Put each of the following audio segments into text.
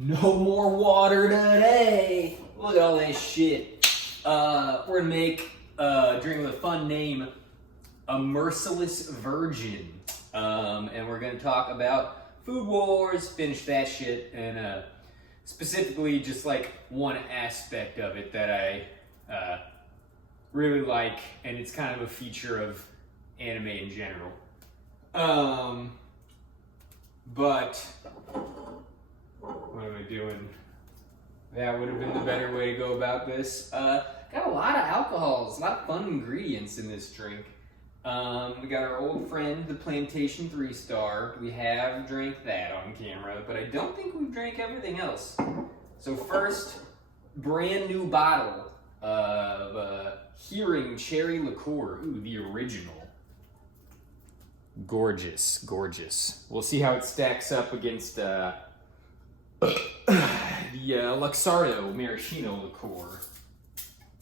No more water today. Look at all this shit. We're gonna make a drink with a fun name, a Merciless Virgin. And we're gonna talk about food wars, finish that shit, and specifically just like one aspect of it that I really like, and it's kind of a feature of anime in general. But what am I doing? That would have been the better way to go about this. Got a lot of alcohols, a lot of fun ingredients in this drink. We got our old friend, the Plantation 3-Star. We have drank that on camera, but I don't think we've drank everything else. So first, brand new bottle of Hearing Cherry Liqueur. Ooh, the original. Gorgeous, gorgeous. We'll see how it stacks up against the Luxardo Maraschino liqueur,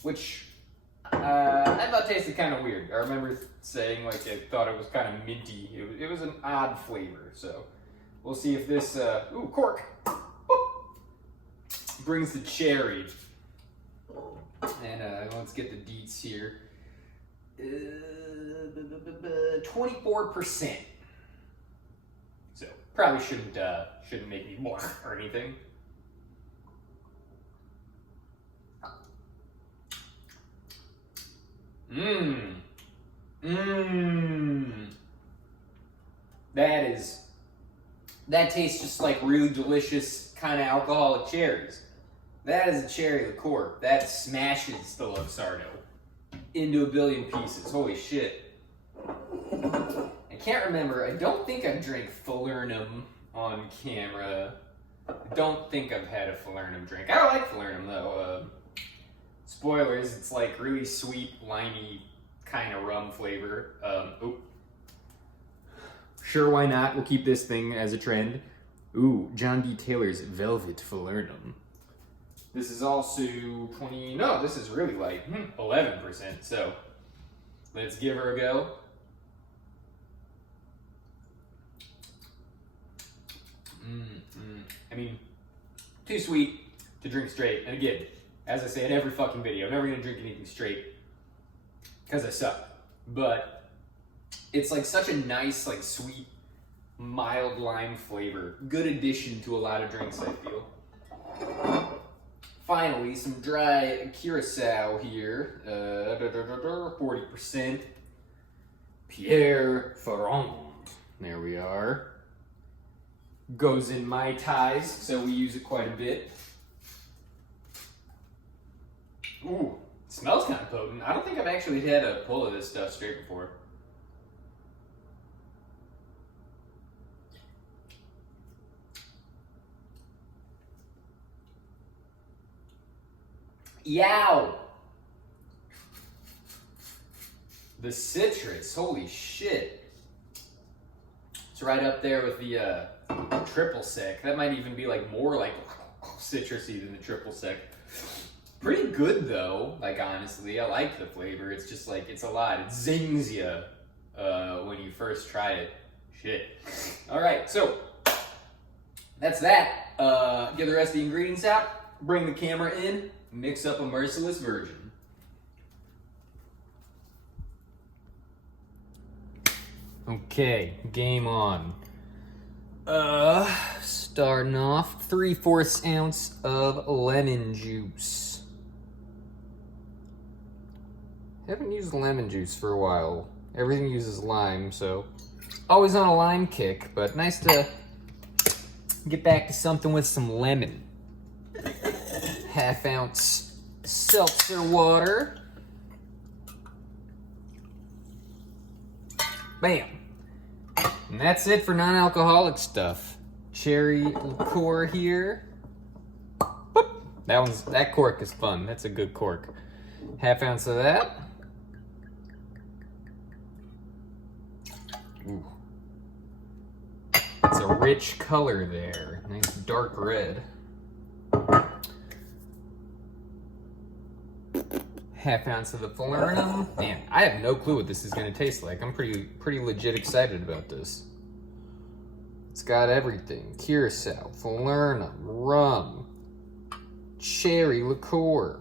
which I thought tasted kind of weird. I remember saying like I thought it was kind of minty. It was an odd flavor, so we'll see if this ooh, cork brings the cherry. And let's get the deets here. 24%. So probably shouldn't make me more or anything. That tastes just like really delicious kind of alcoholic cherries. That is a cherry liqueur. That smashes the Luxardo into a billion pieces. Holy shit. I can't remember. I don't think I've drank Falernum on camera. I don't think I've had a Falernum drink. I like Falernum though. Spoilers, it's like really sweet, limey kind of rum flavor. Sure, why not? We'll keep this thing as a trend. Ooh, John D. Taylor's Velvet Falernum. This is also 20, no, this is really light, 11%, so let's give her a go. I mean, too sweet to drink straight, and again, as I say in every fucking video, I'm never gonna drink anything straight, because I suck, but it's like such a nice, like sweet, mild lime flavor. Good addition to a lot of drinks, I feel. Finally, some dry curacao here, 40%. Pierre Ferrand, there we are. Goes in Mai Tais, so we use it quite a bit. Ooh, it smells kind of potent. I don't think I've actually had a pull of this stuff straight before. Yow! The citrus, holy shit. It's right up there with the triple sec. That might even be like more like citrusy than the triple sec. Pretty good though, like honestly, I like the flavor. It's just like, it's a lot. It zings you when you first try it. Shit. All right, so that's that. Get the rest of the ingredients out, bring the camera in, mix up a Merciless Virgin. Okay, game on. Starting off, 3/4 ounce of lemon juice. Haven't used lemon juice for a while. Everything uses lime, so always on a lime kick, but nice to get back to something with some lemon. 1/2 ounce seltzer water. Bam. And that's it for non-alcoholic stuff. Cherry liqueur here. Boop. That cork is fun. That's a good cork. 1/2 ounce of that. Ooh. It's a rich color there. Nice dark red. 1/2 ounce of the Falernum. Man, I have no clue what this is going to taste like. I'm pretty legit excited about this. It's got everything. Curacao, falernum, rum, cherry liqueur,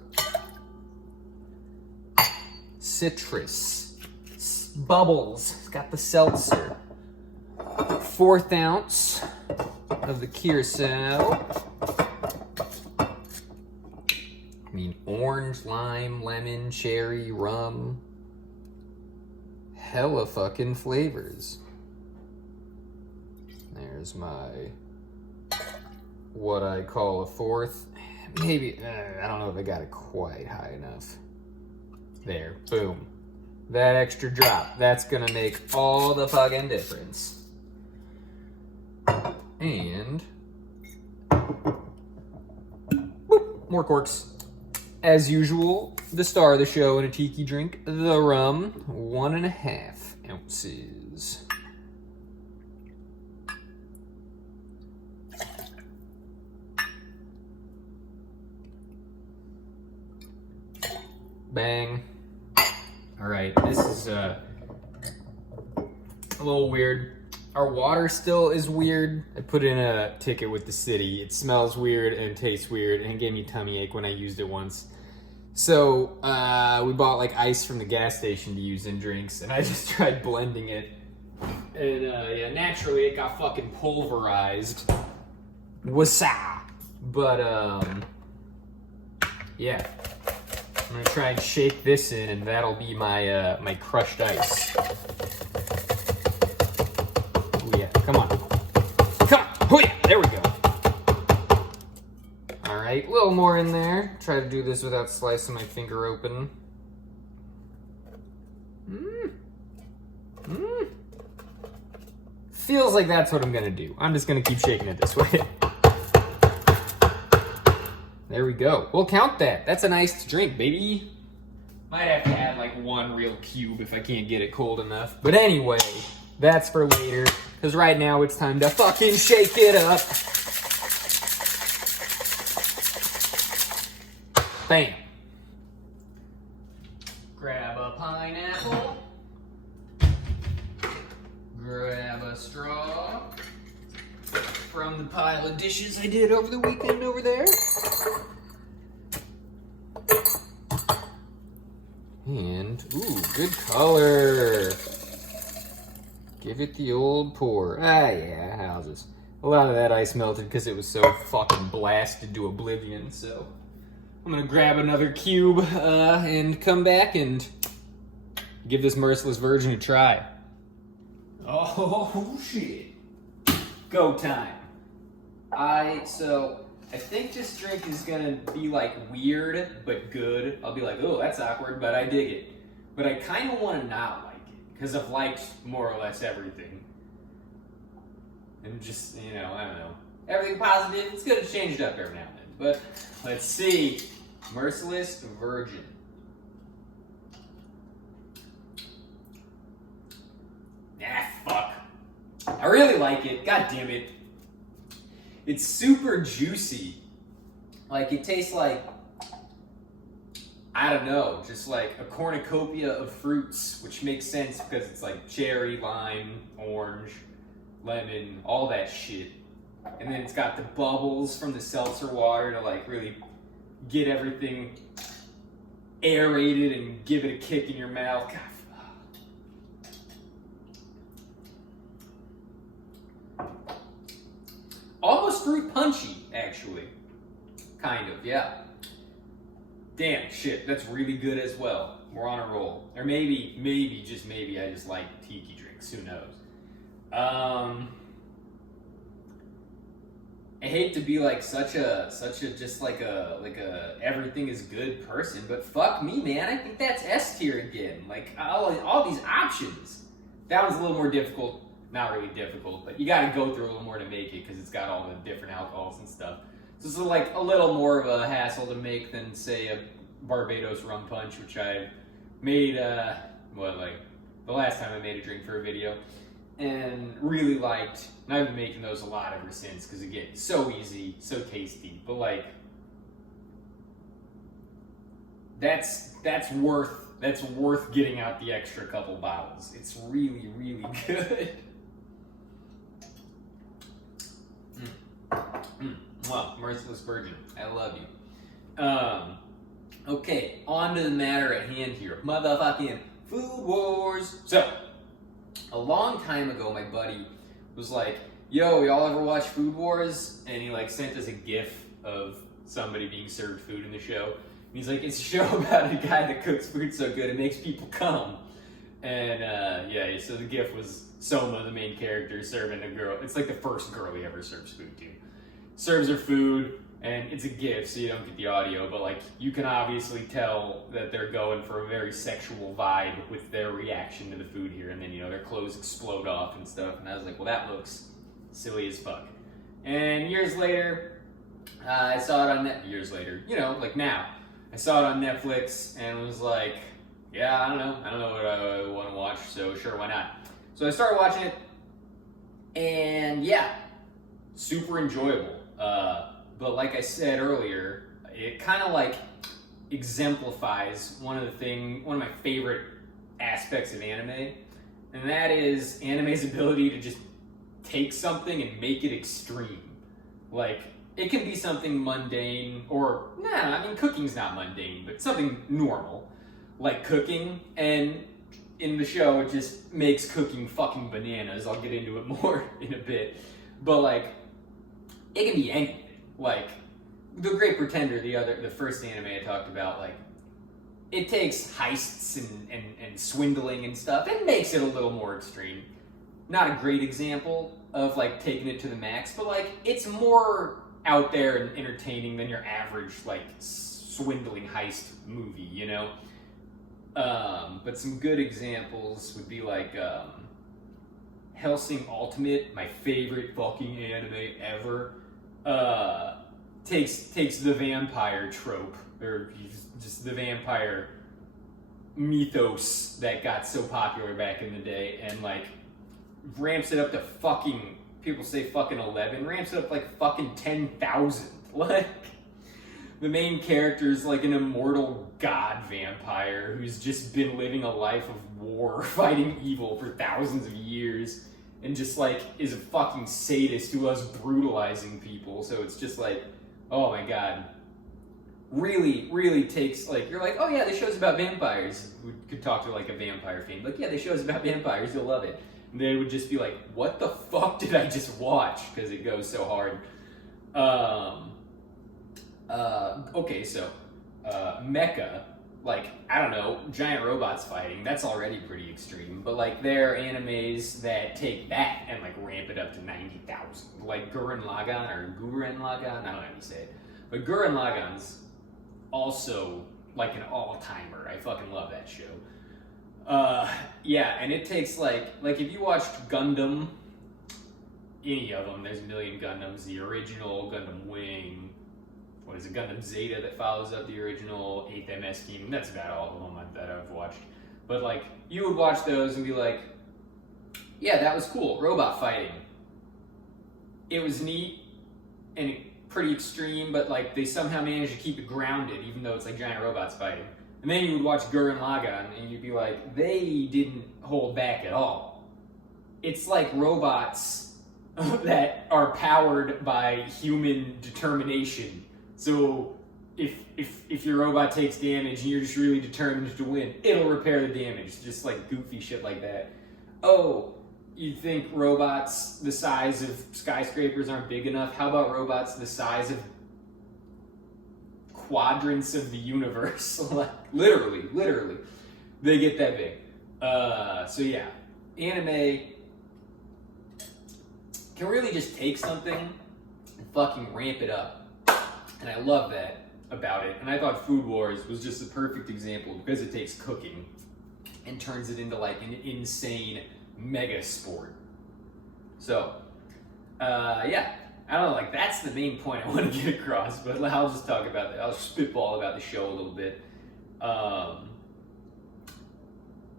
citrus, bubbles. It's got the seltzer. 1/4 ounce of the curacao. I mean, orange, lime, lemon, cherry, rum. Hella fucking flavors. There's my, what I call a 4th. Maybe, I don't know if I got it quite high enough. There, boom. That extra drop, that's gonna make all the fucking difference. And, boop, more corks. As usual, the star of the show in a tiki drink, the rum, 1.5 ounces. Bang. All right, this is a little weird. Our water still is weird. I put in a ticket with the city. It smells weird and tastes weird, and it gave me a tummy ache when I used it once. So we bought like ice from the gas station to use in drinks, and I just tried blending it. And yeah, naturally it got fucking pulverized. Wassa. But yeah. I'm gonna try and shake this in, and that'll be my my crushed ice. Oh yeah, come on. Come on, oh yeah, there we go. All right, a little more in there. Try to do this without slicing my finger open. Feels like that's what I'm gonna do. I'm just gonna keep shaking it this way. There we go. We'll count that. That's a nice drink, baby. Might have to add like 1 real cube if I can't get it cold enough. But anyway, that's for later. Because right now it's time to fucking shake it up. Bam. Grab a pineapple. Grab a straw. From the pile of dishes I did over the weekend over there. And, ooh, good color. Give it the old pour. Ah, yeah, houses. A lot of that ice melted because it was so fucking blasted to oblivion, so I'm gonna grab another cube and come back and give this Merciless Virgin a try. Oh, shit. Go time. I think this drink is gonna be like weird but good. I'll be like, oh, that's awkward, but I dig it. But I kind of want to not like it because I've liked more or less everything. And just, you know, I don't know. Everything positive, it's good to change it up every now and then. But let's see. Merciless Virgin. Ah, fuck. I really like it. God damn it. It's super juicy. Like, it tastes like, I don't know, just like a cornucopia of fruits, which makes sense because it's like cherry, lime, orange, lemon, all that shit. And then it's got the bubbles from the seltzer water to like really get everything aerated and give it a kick in your mouth. God. Almost fruit punchy, actually. Kind of, yeah. Damn, shit, that's really good as well. We're on a roll. Or maybe, just maybe, I just like tiki drinks. Who knows? I hate to be like such a just like a everything is good person, but fuck me, man. I think that's S tier again. Like all these options. That one's a little more difficult. Not really difficult, but you gotta go through a little more to make it because it's got all the different alcohols and stuff. So it's like a little more of a hassle to make than say a Barbados rum punch, which I made like the last time I made a drink for a video and really liked. And I've been making those a lot ever since because again, so easy, so tasty. But like that's worth getting out the extra couple bottles. It's really, really good. Well, Merciless Virgin, I love you. Okay, on to the matter at hand here. Motherfucking Food Wars. So, a long time ago, my buddy was like, yo, y'all ever watch Food Wars? And he like sent us a gif of somebody being served food in the show. And he's like, it's a show about a guy that cooks food so good it makes people come. And yeah, so the gif was Soma, the main character, serving a girl. It's like the first girl he ever serves food to. Serves her food, and it's a gif, so you don't get the audio, but like you can obviously tell that they're going for a very sexual vibe with their reaction to the food here, and then their clothes explode off and stuff. And I was like, well, that looks silly as fuck. And years later, I saw it on years later, like now, I saw it on Netflix and was like, yeah, I don't know what I want to watch, so sure, why not? So I started watching it, and yeah, super enjoyable. But like I said earlier, it kind of like exemplifies one of my favorite aspects of anime, and that is anime's ability to just take something and make it extreme. Like, it can be something mundane, or, cooking's not mundane, but something normal, like cooking, and in the show, it just makes cooking fucking bananas. I'll get into it more in a bit. But, like, it can be anything. Like, The Great Pretender, the first anime I talked about, like, it takes heists and swindling and stuff and makes it a little more extreme. Not a great example of, like, taking it to the max, but, like, it's more out there and entertaining than your average, like, swindling heist movie, But some good examples would be like Hellsing Ultimate, my favorite fucking anime ever, takes the vampire trope, or just the vampire mythos that got so popular back in the day, and like ramps it up to fucking, people say fucking 11, ramps it up like fucking 10,000. Like, the main character is like an immortal god vampire who's just been living a life of war, fighting evil for thousands of years, and just like is a fucking sadist who loves brutalizing people. So it's just like, oh my god. Really, really takes, like, you're like, oh yeah, this show's about vampires. We could talk to like a vampire fan. Like, yeah, this show's about vampires, you'll love it. And they would just be like, what the fuck did I just watch? Because it goes so hard. Okay, so mecha, like, I don't know, giant robots fighting, that's already pretty extreme, but like there are animes that take that and like ramp it up to 90,000, like Gurren Lagann, I don't know how you say it, but Gurren Lagann's also like an all-timer. I fucking love that show. Yeah, and it takes like if you watched Gundam, any of them, there's a million Gundams, the original Gundam Wing, what is it, Gundam Zeta that follows up the original 8th MS Team. That's about all of them that I've watched. But like, you would watch those and be like, yeah, that was cool, robot fighting. It was neat and pretty extreme, but like they somehow managed to keep it grounded, even though it's like giant robots fighting. And then you would watch Gurren Lagann and you'd be like, they didn't hold back at all. It's like robots that are powered by human determination. So if your robot takes damage and you're just really determined to win, it'll repair the damage. Just like goofy shit like that. Oh, you think robots the size of skyscrapers aren't big enough? How about robots the size of quadrants of the universe? Like, literally. They get that big. So yeah, anime can really just take something and fucking ramp it up. And I love that about it. And I thought Food Wars was just a perfect example because it takes cooking and turns it into like an insane mega sport. So, yeah, I don't know, like that's the main point I want to get across, but I'll just talk about that. I'll spitball about the show a little bit.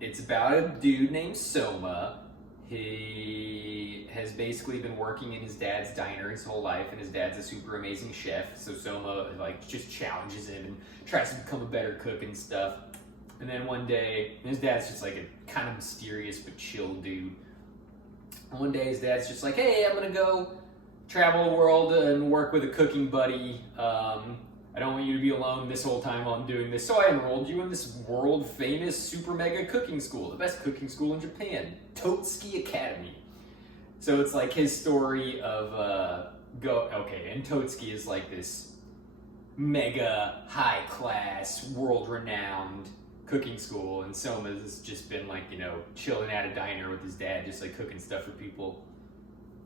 It's about a dude named Soma. He has basically been working in his dad's diner his whole life, and his dad's a super amazing chef. So Soma like just challenges him and tries to become a better cook and stuff. And then one day, his dad's just like a kind of mysterious but chill dude. And one day his dad's just like, hey, I'm gonna go travel the world and work with a cooking buddy. I don't want you to be alone this whole time while I'm doing this, so I enrolled you in this world famous super mega cooking school, the best cooking school in Japan, Totsuki Academy. So it's like his story of and Totsuki is like this mega high class, world renowned cooking school, and Soma's just been like, you know, chilling at a diner with his dad, just like cooking stuff for people.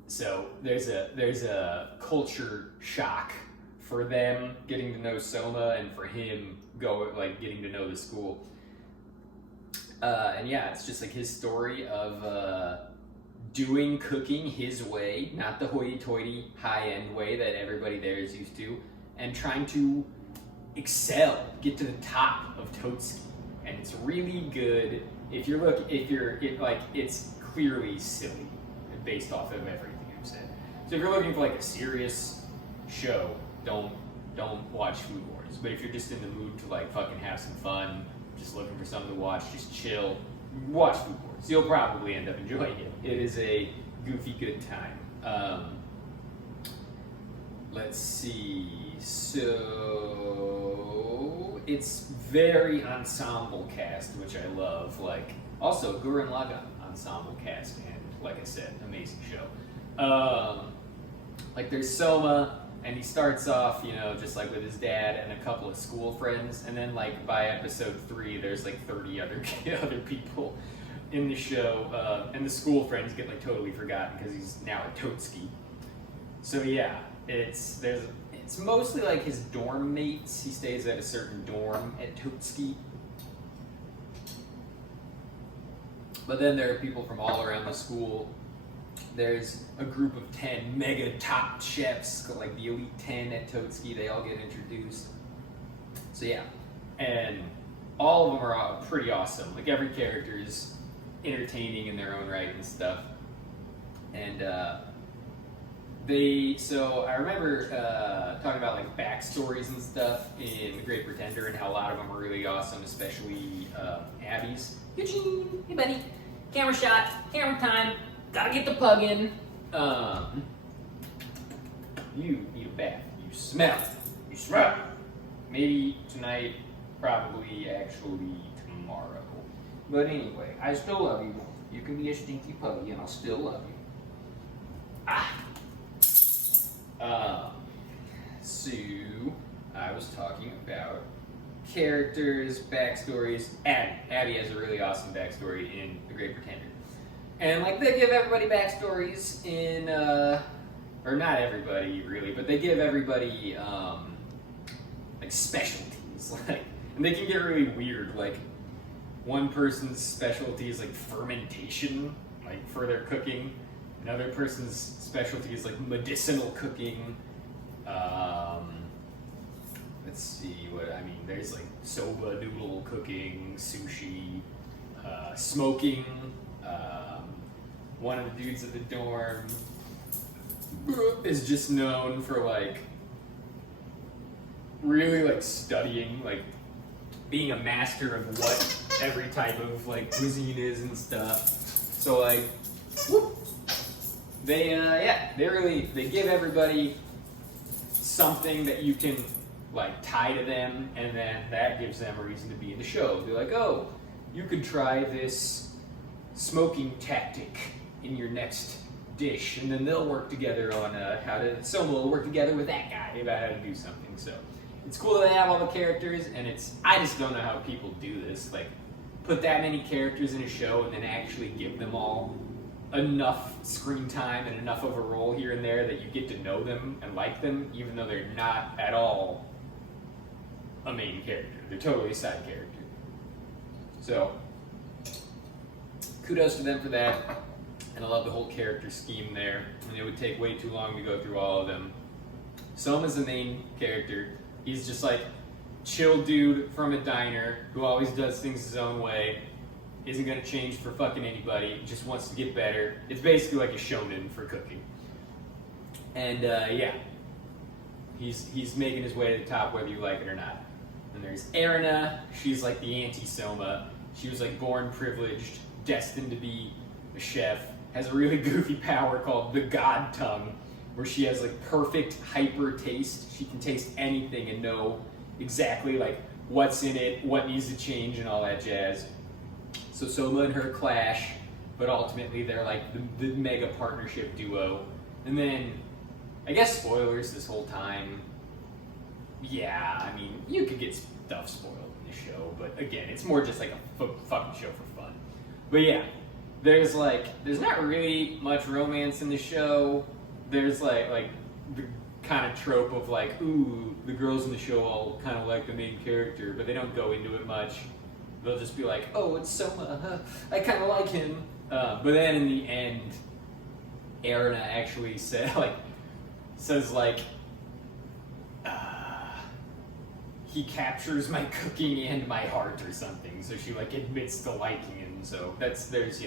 So there's a culture shock for them getting to know Soma, and for him getting to know the school. And yeah, it's just like his story of doing cooking his way, not the hoity-toity high-end way that everybody there is used to, and trying to excel, get to the top of Totsuki. And it's really good. It's clearly silly based off of everything I've said. So if you're looking for like a serious show, don't watch Food Wars. But if you're just in the mood to like fucking have some fun, just looking for something to watch, just chill, watch Food Wars. You'll probably end up enjoying it. It is a goofy good time. Let's see. So it's very ensemble cast, which I love. Like also Gurren Lagann ensemble cast, and like I said, amazing show. Like there's Soma, and he starts off, you know, just like with his dad and a couple of school friends, and then like by episode 3, there's like 30 other people in the show, and the school friends get like totally forgotten because he's now a Totsuki. So yeah, it's mostly like his dorm mates. He stays at a certain dorm at Totsuki. But then there are people from all around the school. There's a group of 10 mega top chefs, like the elite 10 at Totsuki. They all get introduced. So yeah, and all of them are pretty awesome. Like every character is entertaining in their own right and stuff. And so I remember talking about like backstories and stuff in The Great Pretender, and how a lot of them are really awesome, especially Abby's. Eugene, hey buddy, camera shot, camera time, gotta get the pug in. You need a bath, you smell. Maybe tonight, probably actually tomorrow. But anyway, I still love you. You can be a stinky puggy and I'll still love you. So I was talking about characters, backstories. Abby has a really awesome backstory in The Great Pretender. And like they give everybody backstories in, or not everybody really, but they give everybody like specialties. Like, and they can get really weird. Like one person's specialty is like fermentation, like for their cooking. Another person's specialty is like medicinal cooking. Let's see there's like soba noodle cooking, sushi, smoking. One of the dudes at the dorm is just known for like really like studying, like being a master of what every type of like cuisine is and stuff. So like, they give everybody something that you can like tie to them, and then that gives them a reason to be in the show. They're like, oh, you could try this smoking tactic in your next dish, and then they'll work together on Soma will work together with that guy about how to do something. So it's cool that they have all the characters, and I just don't know how people do this, like put that many characters in a show and then actually give them all enough screen time and enough of a role here and there that you get to know them and like them, even though they're not at all a main character. They're totally a side character. So kudos to them for that. And I love the whole character scheme there. And it would take way too long to go through all of them. Soma's the main character. He's just like chill dude from a diner who always does things his own way. Isn't gonna change for fucking anybody. Just wants to get better. It's basically like a shonen for cooking. And he's making his way to the top whether you like it or not. And there's Erina. She's like the anti-Soma. She was like born privileged, destined to be a chef. Has a really goofy power called the God Tongue. where she has like perfect hyper taste. She can taste anything and know exactly like what's in it, what needs to change, and all that jazz. So Soma and her clash, but ultimately they're like the mega partnership duo. And then, I guess spoilers this whole time. Yeah, I mean, you could get stuff spoiled in the show, but again, it's more just like a fucking show for fun. But yeah, there's not really much romance in the show. There's like the kind of trope of like, ooh, the girls in the show all kind of like the main character, but they don't go into it much. They'll just be like, oh, it's Soma, I kind of like him. But then in the end, Erina actually says he captures my cooking and my heart or something. So she like admits to liking him. So there's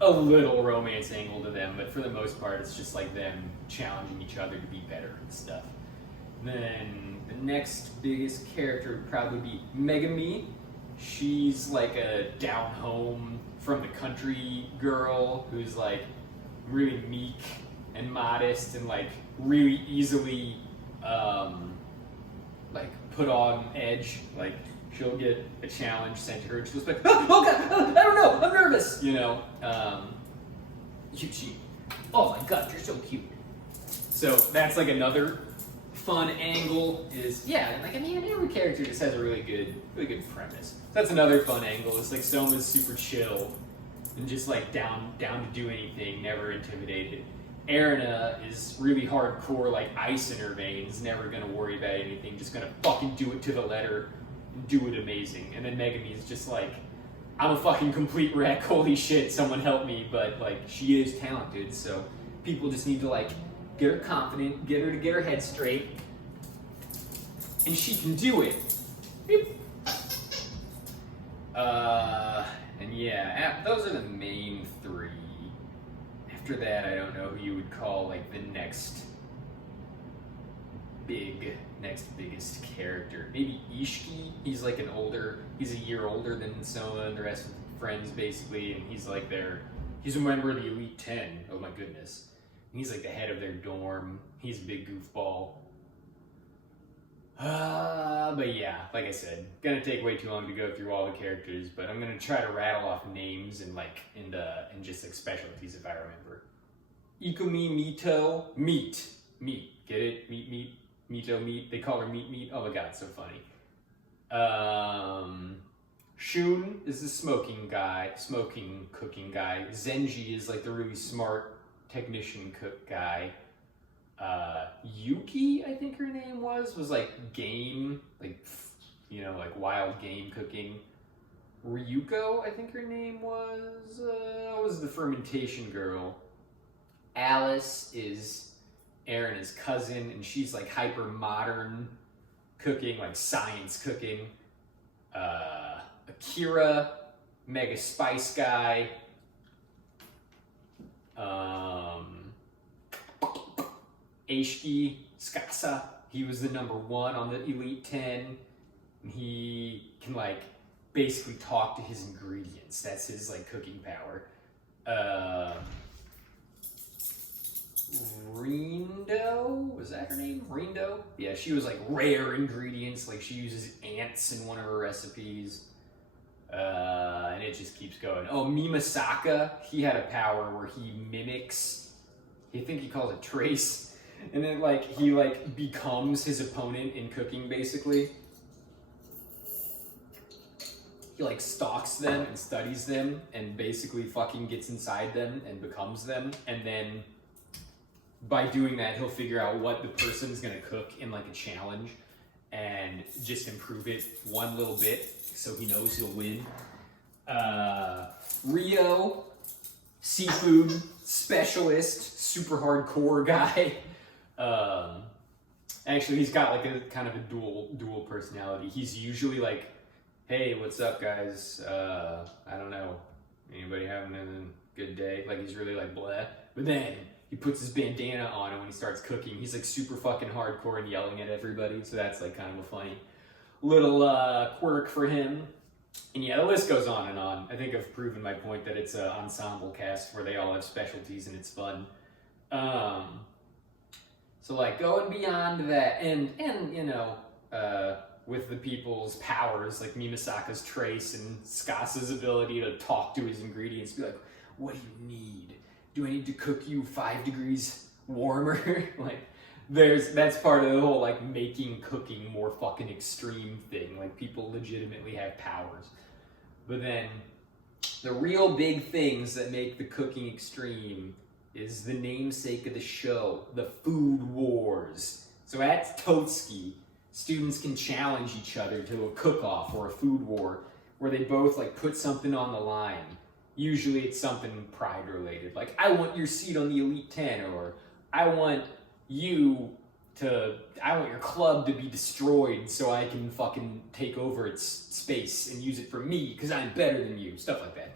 a little romance angle to them, but for the most part, it's just like them challenging each other to be better and stuff. And then the next biggest character would probably be Megami. She's like a down home from the country girl who's like really meek and modest and like really easily like put on edge. Like she'll get a challenge sent to her and she'll just be like, oh god, I don't know, I'm nervous, Yuchi, oh my god, you're so cute. So that's like another fun angle is, every character just has a really good premise. That's another fun angle. It's like Soma's super chill and just like down to do anything, never intimidated. Erina is really hardcore, like ice in her veins, never gonna worry about anything, just gonna fucking do it to the letter and do it amazing. And then Megami is just like, I'm a fucking complete wreck, holy shit, someone help me, but like she is talented, so people just need to like get her confident, get her to get her head straight, and she can do it. And yeah, those are the main three. After that, I don't know who you would call like the next biggest character. Maybe Ishiki. He's like he's a year older than Soma and the rest of the friends basically, and he's like he's a member of the Elite 10. Oh my goodness. And he's like the head of their dorm. He's a big goofball. But yeah, like I said, gonna take way too long to go through all the characters, but I'm gonna try to rattle off names and just like specialties if I remember. Ikumi Mito, meat, get it? Meat, Mito, meat. They call her meat. Oh my god, so funny. Shun is the smoking cooking guy. Zenji is like the really smart technician cook guy. Yuki, I think her name was like game, like wild game cooking. Ryuko, I think her name was the fermentation girl. Alice is Erina's cousin, and she's like hyper modern cooking, like science cooking. Akira, mega spice guy. Eishiki Skasa, he was the number 1 on the Elite 10. And he can like basically talk to his ingredients. That's his like cooking power. Rindo, was that her name? Rindo? Yeah, she was like rare ingredients. Like she uses ants in one of her recipes. And it just keeps going. Oh, Mimasaka, he had a power where he mimics, I think he calls it trace. And then like he like becomes his opponent in cooking basically. He like stalks them and studies them and basically fucking gets inside them and becomes them. And then by doing that, he'll figure out what the person's gonna cook in like a challenge and just improve it one little bit so he knows he'll win. Rio, seafood specialist, super hardcore guy. Actually, he's got like a kind of a dual personality. He's usually like, hey, what's up, guys? I don't know. Anybody having a good day? Like, he's really like, blah. But then he puts his bandana on, and when he starts cooking, he's like super fucking hardcore and yelling at everybody. So that's like kind of a funny little quirk for him. And yeah, the list goes on and on. I think I've proven my point that it's an ensemble cast where they all have specialties and it's fun. So like going beyond that, and you know, with the people's powers, like Mimasaka's trace and Skasa's ability to talk to his ingredients, be like, what do you need? Do I need to cook you 5 degrees warmer? Like, that's part of the whole like making cooking more fucking extreme thing. Like people legitimately have powers. But then the real big things that make the cooking extreme is the namesake of the show, the Food Wars. So at Totsuki, students can challenge each other to a cook-off or a food war where they both like put something on the line. Usually it's something pride related, like I want your seat on the Elite 10, or I want your club to be destroyed so I can fucking take over its space and use it for me because I'm better than you, stuff like that.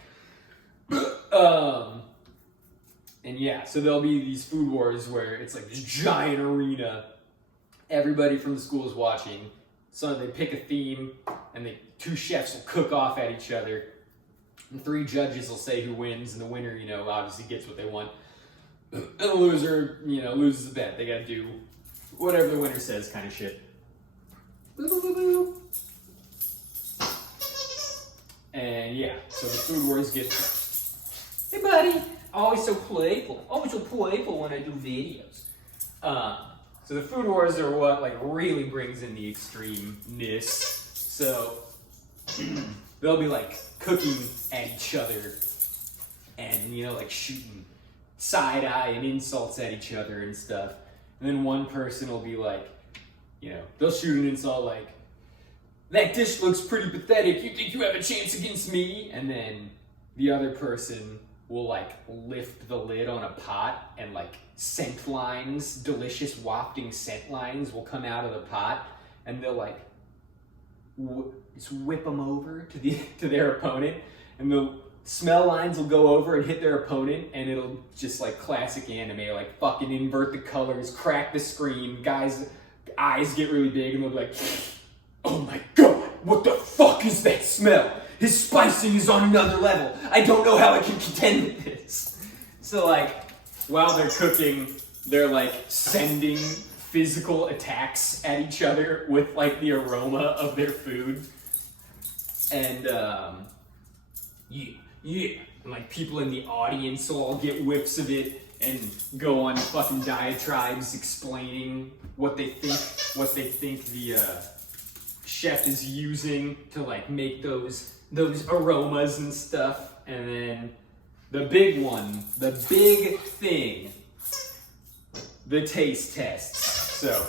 And yeah, so there'll be these food wars where it's like this giant arena. Everybody from the school is watching. So they pick a theme, and 2 chefs will cook off at each other. And 3 judges will say who wins, and the winner, you know, obviously gets what they want. And the loser, you know, loses the bet. They gotta do whatever the winner says, kind of shit. Boo, boo, boo, boo. And yeah, so the food wars get. Hey, buddy. Always so playful. Always so playful when I do videos. So the food wars are what like really brings in the extremeness. So they'll be like cooking at each other, and you know, like shooting side eye and insults at each other and stuff. And then one person will be like, you know, they'll shoot an insult like, "That dish looks pretty pathetic. You think you have a chance against me?" And then the other person will like lift the lid on a pot, and like scent lines, delicious wafting scent lines will come out of the pot, and they'll like just whip them over to their opponent, and the smell lines will go over and hit their opponent, and it'll just like classic anime, like fucking invert the colors, crack the screen, guys' eyes get really big, and they'll be like, "Oh my god, what the fuck is that smell? His spicing is on another level. I don't know how I can contend with this." So like, while they're cooking, they're like sending physical attacks at each other with like the aroma of their food. And yeah. And like people in the audience will all get whiffs of it and go on fucking diatribes explaining what they think the chef is using to like make those aromas and stuff. And then the big one, the big thing, the taste tests. So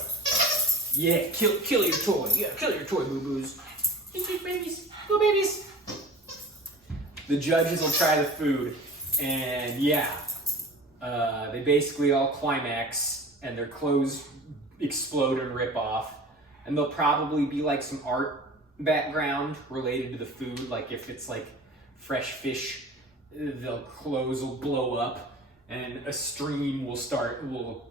yeah, kill your toy. Yeah, kill your toy, boo-boos. Babies, little babies. The judges will try the food, and yeah, they basically all climax, and their clothes explode and rip off. And there'll probably be like some art background related to the food, like if it's like fresh fish, the clothes will blow up, and a stream will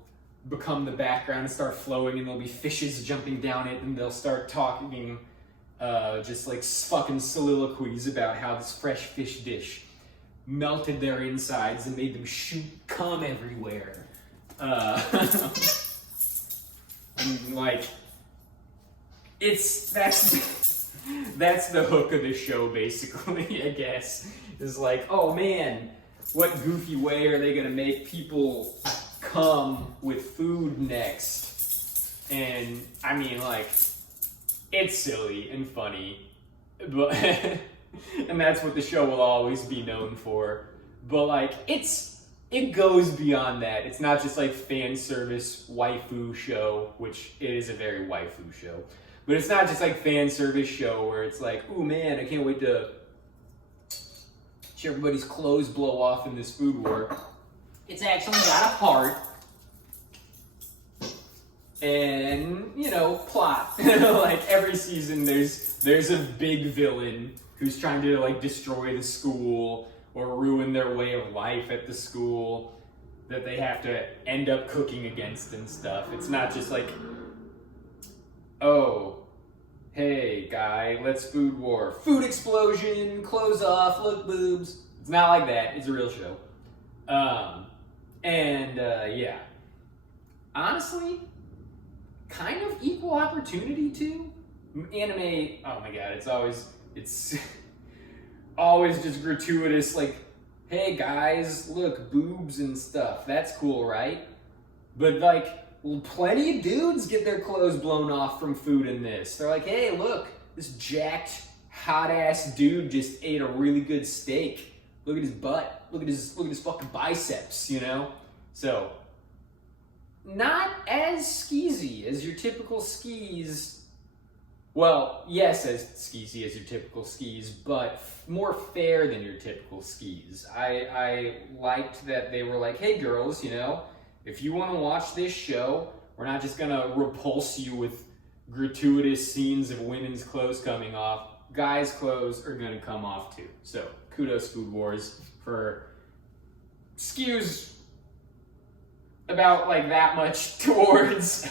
become the background and start flowing, and there'll be fishes jumping down it, and they'll start talking just like fucking soliloquies about how this fresh fish dish melted their insides and made them shoot cum everywhere. And like, that's the hook of the show, basically, I guess. Is like, oh man, what goofy way are they gonna make people come with food next? And I mean, like, it's silly and funny, but and that's what the show will always be known for. But like, it goes beyond that. It's not just like fan service waifu show, which it is a very waifu show. But it's not just like fan service show where it's like, ooh man, I can't wait to see everybody's clothes blow off in this food war. It's actually got a heart and, you know, plot. Like every season there's a big villain who's trying to like destroy the school or ruin their way of life at the school that they have to end up cooking against and stuff. It's not just like, oh, hey guy, let's food war. Food explosion, clothes off, look boobs. It's not like that. It's a real show. And yeah, honestly, kind of equal opportunity too. Anime, oh my god, it's always just gratuitous, like, hey guys, look, boobs and stuff. That's cool, right? But like, well, plenty of dudes get their clothes blown off from food in this. They're like, hey, look, this jacked, hot ass dude just ate a really good steak. Look at his butt. Look at his fucking biceps, you know? So, not as skeezy as your typical skis. Well, yes, as skeezy as your typical skis, but more fair than your typical skis. I liked that they were like, hey girls, you know, if you want to watch this show, we're not just gonna repulse you with gratuitous scenes of women's clothes coming off. Guys' clothes are gonna come off too. So, kudos Food Wars for skews about like that much towards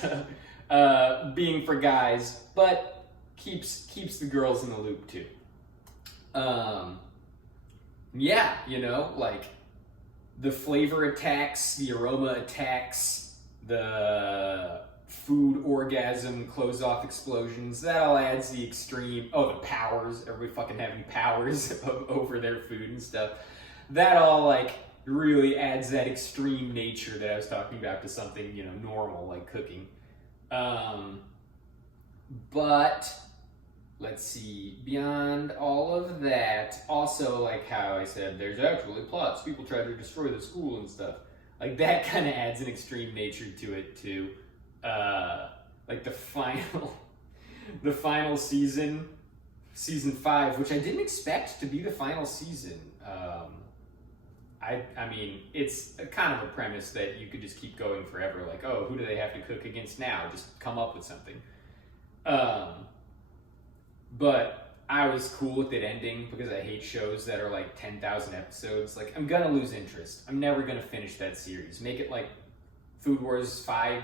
being for guys, but keeps the girls in the loop too. Yeah, you know, like the flavor attacks, the aroma attacks, the food orgasm, close off explosions, that all adds the extreme, the powers, everybody fucking having powers over their food and stuff. That all like really adds that extreme nature that I was talking about to something, you know, normal like cooking. But let's see, beyond all of that, also like how I said, there's actually plots, people try to destroy the school and stuff. Like that kind of adds an extreme nature to it too. Like the final season 5, which I didn't expect to be the final season. I mean, it's a kind of a premise that you could just keep going forever. Like, oh, who do they have to cook against now? Just come up with something. But I was cool with it ending because I hate shows that are like 10,000 episodes. Like, I'm gonna lose interest. I'm never gonna finish that series. Make it like Food Wars 5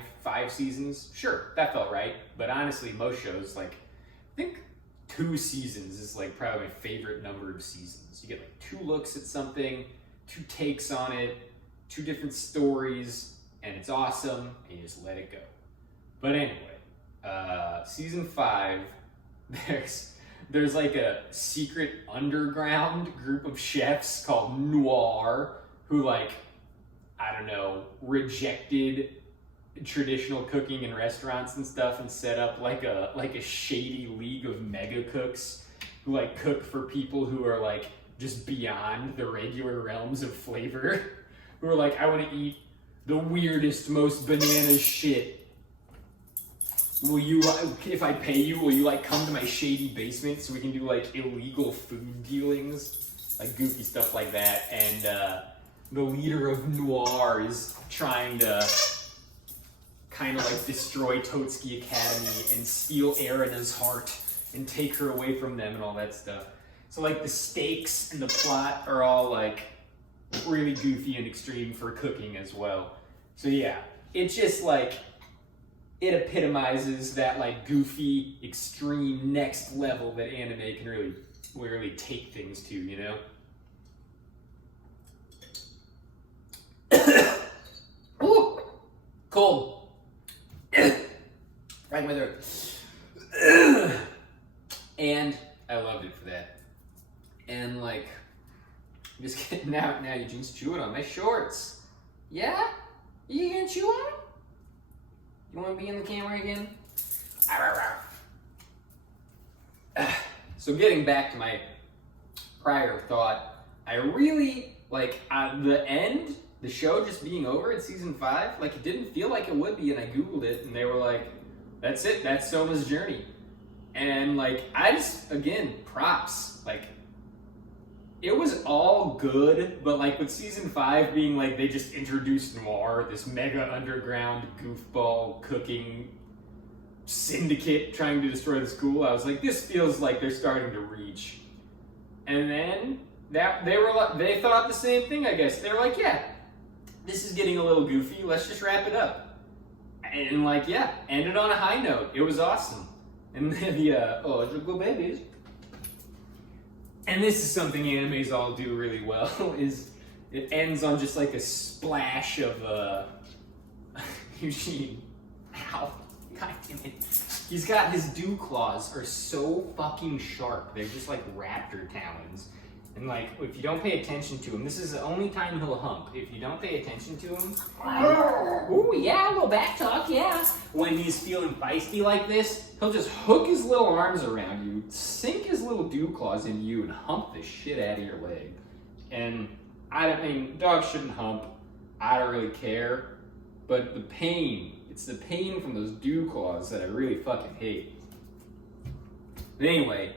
seasons. Sure, that felt right. But honestly, most shows, like, I think 2 seasons is like probably my favorite number of seasons. You get like 2 looks at something, 2 takes on it, 2 different stories, and it's awesome, and you just let it go. But anyway, season 5, there's like a secret underground group of chefs called Noir who, like, I don't know, rejected traditional cooking in restaurants and stuff and set up like a shady league of mega cooks who like cook for people who are like just beyond the regular realms of flavor. Who are like, I want to eat the weirdest, most bananas shit. Will you, if I pay you, will you like come to my shady basement so we can do like illegal food dealings? Like goofy stuff like that. And the leader of Noir is trying to kind of like destroy Totsuki Academy and steal Erina's heart and take her away from them and all that stuff. So like the stakes and the plot are all like really goofy and extreme for cooking as well. So yeah, it's just like, it epitomizes that like goofy, extreme next level that anime can really take things to, you know? Ooh, cold. Right in my throat. And I loved it for that. And like, just kidding, now Eugene's chewing on my shorts. Yeah? You gonna chew on it? You want to be in the camera again? So getting back to my prior thought, I really, like, the end, the show just being over in season 5, like, it didn't feel like it would be, and I Googled it, and they were like, that's it, that's Soma's journey. And, like, I just, again, props. Like, it was all good, but like with season 5 being like they just introduced Noir, this mega underground goofball cooking syndicate trying to destroy the school, I was like, this feels like they're starting to reach. And then they thought the same thing, I guess. They were like, yeah, this is getting a little goofy, let's just wrap it up. And like, yeah, ended on a high note. It was awesome. And then the babies. And this is something animes all do really well, is It ends on just like a splash of Eugene. Ow. God damn it. He's got his dew claws are so fucking sharp. They're just like raptor talons. And like, if you don't pay attention to him, this is the only time he'll hump. If you don't pay attention to him, ooh, yeah, a little back talk, yeah. When he's feeling feisty like this, he'll just hook his little arms around you, sink his little dew claws in you, and hump the shit out of your leg. And I mean, dogs shouldn't hump. I don't really care. But the pain, it's the pain from those dew claws that I really fucking hate. But anyway,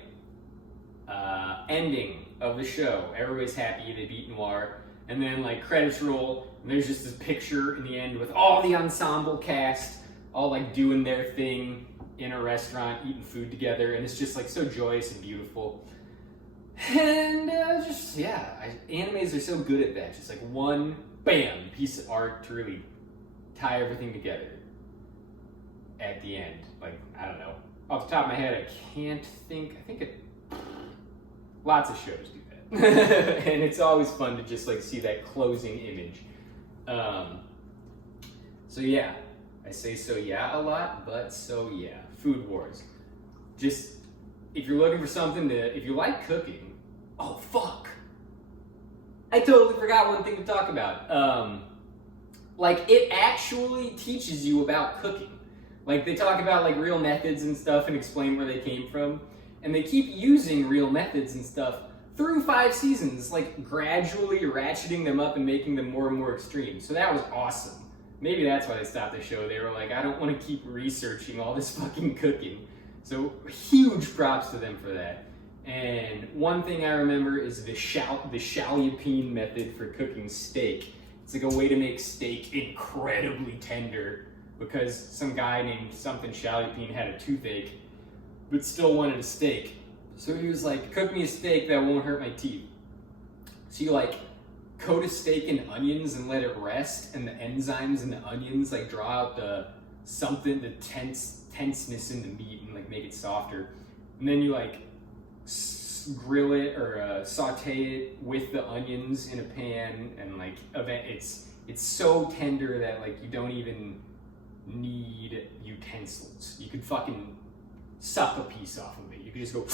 ending of the show. Everybody's happy, they beat Noir. And then like credits roll, and there's just this picture in the end with all the ensemble cast, all like doing their thing in a restaurant, eating food together, and it's just like so joyous and beautiful. And just, yeah, animes are so good at that. Just like one, bam, piece of art to really tie everything together at the end. Like, I don't know. Off the top of my head, I can't think. Lots of shows do that. And it's always fun to just like see that closing image. So yeah, I say so yeah a lot, but so yeah. Food Wars. Just, if you're looking for something if you like cooking, oh fuck. I totally forgot one thing to talk about. Like, it actually teaches you about cooking. Like, they talk about like real methods and stuff and explain where they came from. And they keep using real methods and stuff through 5 seasons, like gradually ratcheting them up and making them more and more extreme. So that was awesome. Maybe that's why they stopped the show. They were like, I don't want to keep researching all this fucking cooking. So huge props to them for that. And one thing I remember is the Shallopine method for cooking steak. It's like a way to make steak incredibly tender because some guy named something Shallopine had a toothache but still wanted a steak. So he was like, cook me a steak that won't hurt my teeth. So you like coat a steak in onions and let it rest, and the enzymes in the onions like draw out the tenseness in the meat and like make it softer. And then you like grill it or saute it with the onions in a pan, and like it's so tender that like you don't even need utensils. You could fucking suck a piece off of it. You could just go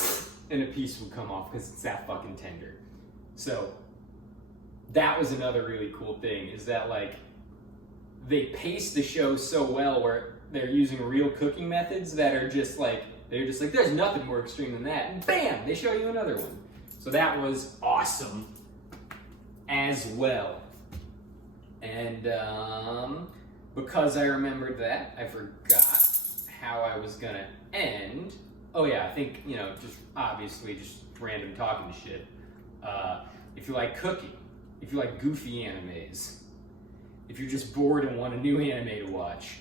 and a piece would come off because it's that fucking tender. So that was another really cool thing, is that like they pace the show so well where they're using real cooking methods that are just like, there's nothing more extreme than that, and bam, they show you another one. So that was awesome as well. And because I remembered that, I forgot how I was gonna end. Oh yeah, I think, just obviously just random talking shit. If you like cooking, if you like goofy animes, if you're just bored and want a new anime to watch,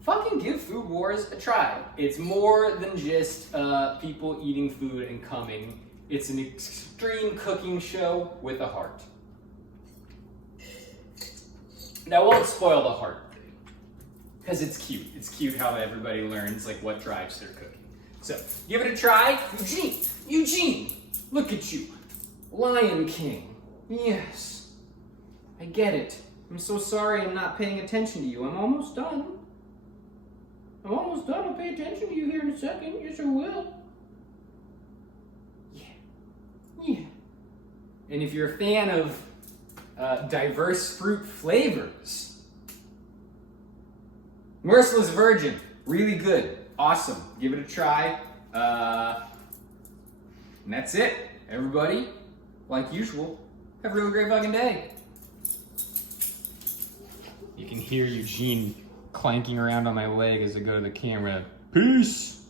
fucking give Food Wars a try. It's more than just people eating food and coming. It's an extreme cooking show with a heart. Now, I won't spoil the heart thing, because it's cute. It's cute how everybody learns like what drives their cooking. So, give it a try. Eugene, look at you. Lion King. Yes, I get it. I'm so sorry I'm not paying attention to you. I'm almost done. I'll pay attention to you here in a second. Yes, I will. Yeah. And if you're a fan of diverse fruit flavors, Merciless Virgin, really good. Awesome. Give it a try. And that's it, everybody. Like usual, have a really great fucking day. You can hear Eugene clanking around on my leg as I go to the camera. Peace!